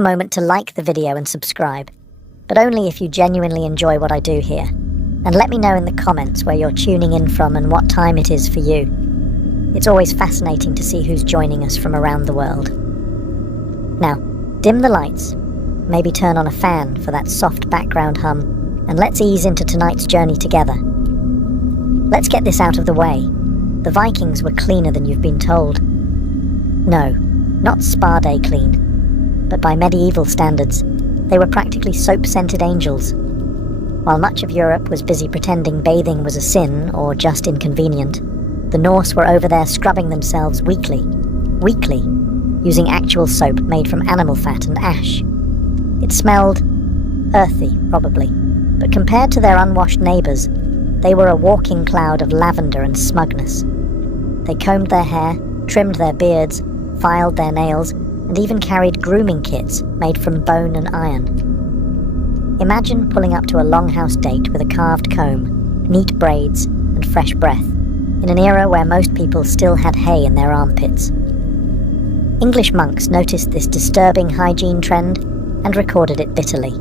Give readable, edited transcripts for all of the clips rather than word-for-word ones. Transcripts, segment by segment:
a moment to like the video and subscribe, but only if you genuinely enjoy what I do here. And let me know in the comments where you're tuning in from and what time it is for you. It's always fascinating to see who's joining us from around the world. Now, dim the lights, maybe turn on a fan for that soft background hum, and let's ease into tonight's journey together. Let's get this out of the way. The Vikings were cleaner than you've been told. No, not spa day clean, but by medieval standards, they were practically soap-scented angels. While much of Europe was busy pretending bathing was a sin or just inconvenient, the Norse were over there scrubbing themselves weekly, using actual soap made from animal fat and ash. It smelled earthy, probably, but compared to their unwashed neighbours, they were a walking cloud of lavender and smugness. They combed their hair, trimmed their beards, filed their nails, and even carried grooming kits made from bone and iron. Imagine pulling up to a longhouse date with a carved comb, neat braids, and fresh breath, in an era where most people still had hay in their armpits. English monks noticed this disturbing hygiene trend and recorded it bitterly.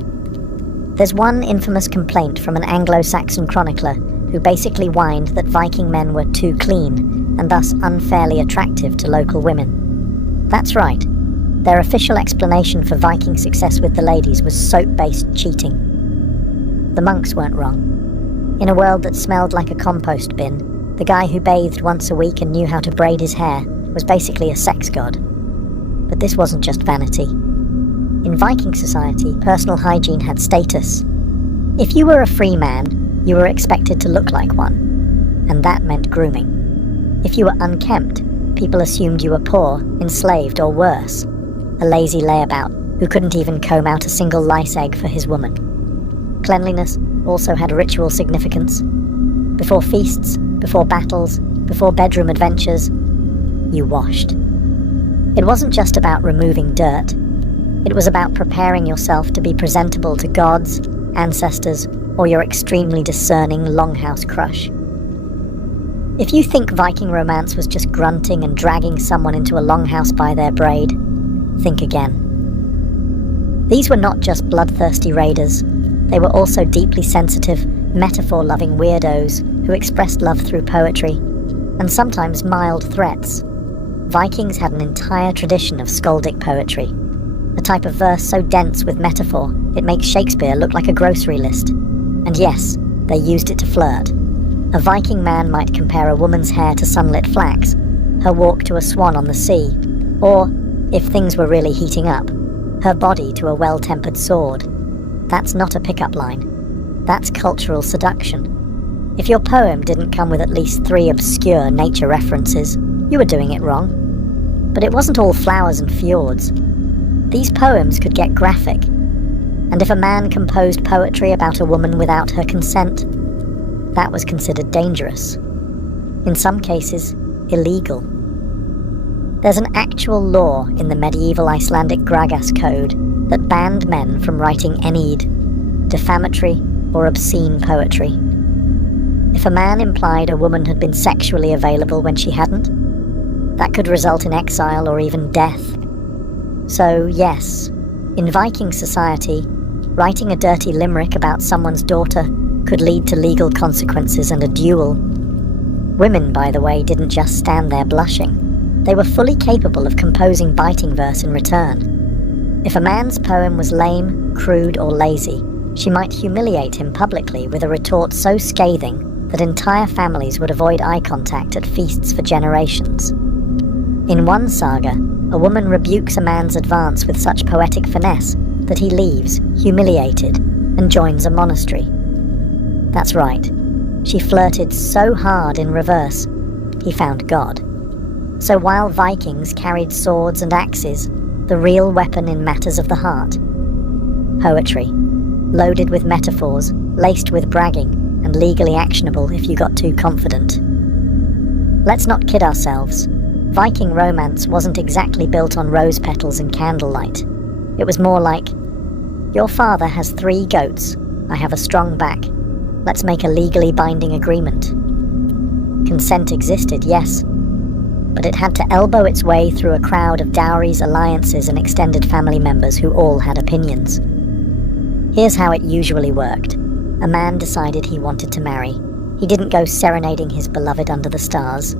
There's one infamous complaint from an Anglo-Saxon chronicler who basically whined that Viking men were too clean and thus unfairly attractive to local women. That's right. Their official explanation for Viking success with the ladies was soap-based cheating. The monks weren't wrong. In a world that smelled like a compost bin, the guy who bathed once a week and knew how to braid his hair was basically a sex god. But this wasn't just vanity. In Viking society, personal hygiene had status. If you were a free man, you were expected to look like one, and that meant grooming. If you were unkempt, people assumed you were poor, enslaved, or worse, a lazy layabout who couldn't even comb out a single lice egg for his woman. Cleanliness also had ritual significance. Before feasts, before battles, before bedroom adventures, you washed. It wasn't just about removing dirt. It was about preparing yourself to be presentable to gods, ancestors, or your extremely discerning longhouse crush. If you think Viking romance was just grunting and dragging someone into a longhouse by their braid, think again. These were not just bloodthirsty raiders. They were also deeply sensitive, metaphor-loving weirdos who expressed love through poetry, and sometimes mild threats. Vikings had an entire tradition of skaldic poetry, a type of verse so dense with metaphor it makes Shakespeare look like a grocery list. And yes, they used it to flirt. A Viking man might compare a woman's hair to sunlit flax, her walk to a swan on the sea, or, if things were really heating up, her body to a well-tempered sword. That's not a pickup line. That's cultural seduction. If your poem didn't come with at least 3 obscure nature references, you were doing it wrong. But it wasn't all flowers and fjords. These poems could get graphic, and if a man composed poetry about a woman without her consent, that was considered dangerous. In some cases, illegal. There's an actual law in the medieval Icelandic Gragas Code that banned men from writing enid, defamatory or obscene poetry. If a man implied a woman had been sexually available when she hadn't, that could result in exile or even death. So yes, in Viking society, writing a dirty limerick about someone's daughter could lead to legal consequences and a duel. Women, by the way, didn't just stand there blushing. They were fully capable of composing biting verse in return. If a man's poem was lame, crude, or lazy, she might humiliate him publicly with a retort so scathing that entire families would avoid eye contact at feasts for generations. In one saga, a woman rebukes a man's advance with such poetic finesse that he leaves, humiliated, and joins a monastery. That's right. She flirted so hard in reverse, he found God. So while Vikings carried swords and axes, the real weapon in matters of the heart, poetry, loaded with metaphors, laced with bragging, and legally actionable if you got too confident. Let's not kid ourselves. Viking romance wasn't exactly built on rose petals and candlelight. It was more like, your father has 3 goats, I have a strong back, let's make a legally binding agreement. Consent existed, yes, but it had to elbow its way through a crowd of dowries, alliances, and extended family members who all had opinions. Here's how it usually worked. A man decided he wanted to marry. He didn't go serenading his beloved under the stars.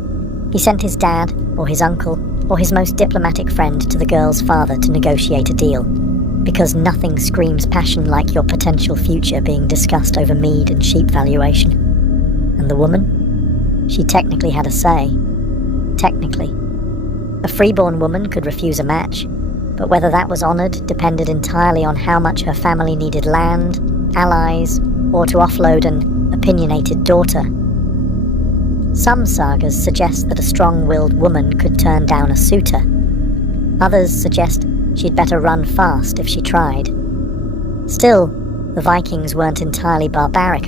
He sent his dad, or his uncle, or his most diplomatic friend to the girl's father to negotiate a deal. Because nothing screams passion like your potential future being discussed over mead and sheep valuation. And the woman? She technically had a say. Technically. A freeborn woman could refuse a match, but whether that was honoured depended entirely on how much her family needed land, allies, or to offload an opinionated daughter. Some sagas suggest that a strong-willed woman could turn down a suitor. Others suggest she'd better run fast if she tried. Still, the Vikings weren't entirely barbaric about